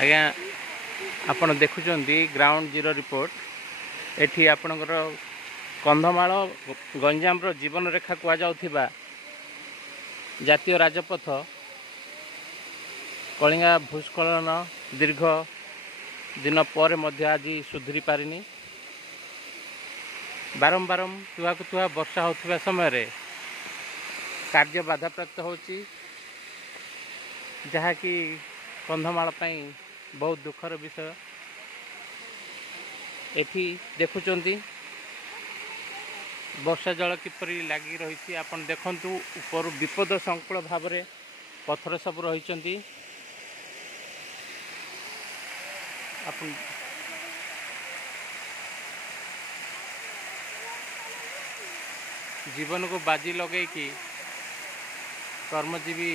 आज्ञा आपण देखुचंदी ground zero report एठी आपणकर कंधमाल गंजाम जीवन रेखा कहुवा जातीय राजपथ कलिंगा भूस्खलन दीर्घ दिन पर आज सुधरी पारिनी बारंबार तुआ वर्षा होता समय कार्य बाधाप्राप्त होची जहाँकि कंधमाल बहुत दुखर विषय। एठी देखुचंती वर्षा जल किपरि लगी रही आपण देखंतु ऊपर विपद संकुल भाव में पत्थर सब रही आपण जीवन को बाजी लगे कि कर्मजीवी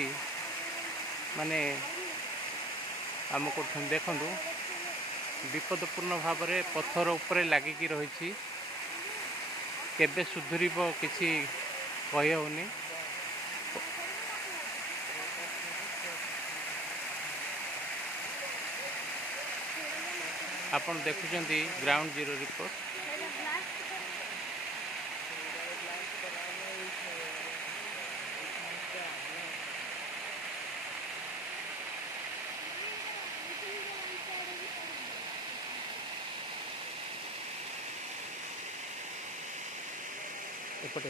माने आम को देखु विपदपूर्ण भाव में पत्थर उपरे लगिकी रही केबे सुधुरी किसी कही होनी। आपण देखुचंती ग्राउंड जीरो रिपोर्ट। एपटे